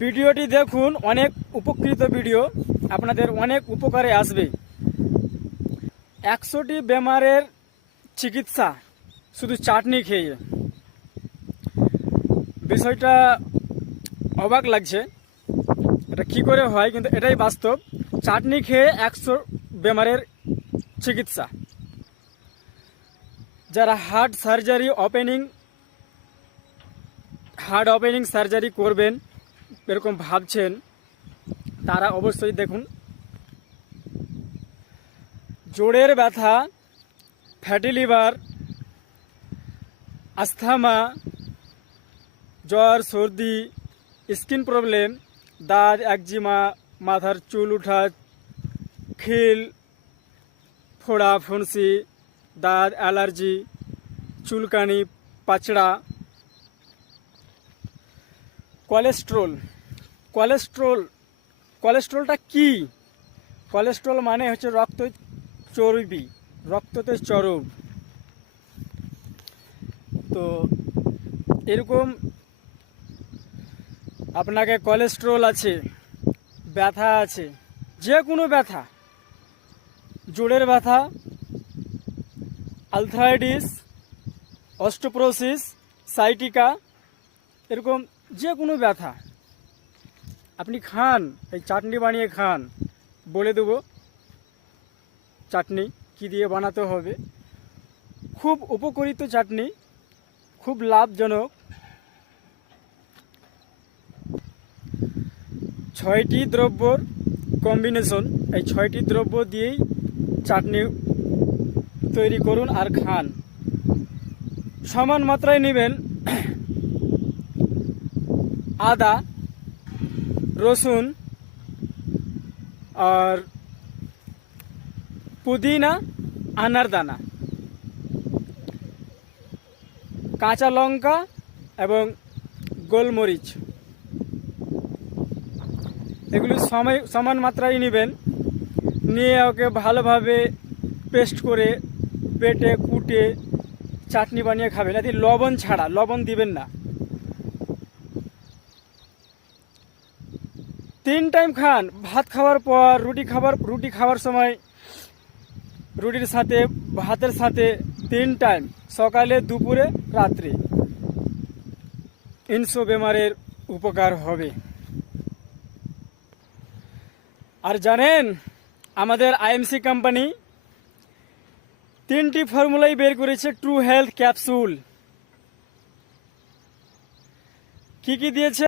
ভিডিওটি দেখুন, অনেক উপকৃত ভিডিও, আপনাদের অনেক উপকারে আসবে। 100টি বেমারের চিকিৎসা শুধু চাটনি খেয়ে। বিষয়টা অবাক লাগছে, এটা কি করে হয়, কিন্তু এটাই বাস্তব। চাটনি খেয়ে 100 বেমারের চিকিৎসা। যারা হার্ট ওপেনিং সার্জারি করবেন এরকম ভাবছেন, তারা অবশ্যই দেখুন। জোড়ের ব্যথা, ফ্যাটি লিভার, আस्थমা, জ্বর, সর্দি, স্কিন প্রবলেম, দাঁত, একজিমা, মাথার চুল ওঠা, খিল, ফোড়া, ফুঁসি, দাঁত, অ্যালার্জি, চুলকানি, পাচড়া, কোলেস্ট্রলটা কি? কোলেস্ট্রল মানে হচ্ছে চর্বি, রক্ততে চর্বি। তো এরকম আপনাকে কোলেস্ট্রল আছে, ব্যথা আছে, যে কোনো ব্যথা, জোড়ের ব্যথা, আর্থ্রাইটিস, অস্টিওপোরোসিস, সাইটিকা, এরকম যে কোনো ব্যথা আপনি খান, এই চাটনি বানিয়ে খান। বলে দেবো চাটনি কি দিয়ে বানাতে হবে। খুব উপকারিত চাটনি, খুব লাভজনক। 6টি দ্রব্যর কম্বিনেশন, এই 6টি দ্রব্য দিয়েই চাটনি তৈরি করুন আর খান। সমান মাত্রায় নেবেন আদা, রসুন আর পুদিনা, আনারদানা, কাঁচা লঙ্কা এবং গোলমরিচ। এগুলি সমান মাত্রায় নেবেন, নিয়ে ওকে ভালোভাবে পেস্ট করে বেটে কুটে চাটনি বানিয়ে খাবেন। এতে লবণ ছাড়া, লবণ দিবেন না। 3 টাইম খান। ভাত খাওয়ার পর, রুটি খাওয়ার সময়, রুটির সাথে, ভাতের সাথে 3 টাইম, সকালে, দুপুরে, রাত্রে। 300 বেমারের উপকার হবে। আর জানেন, আমাদের আইএমসি কোম্পানি 3টি ফর্মুলাই বের করেছে ট্রু হেলথ ক্যাপসুল। কি কি দিয়েছে?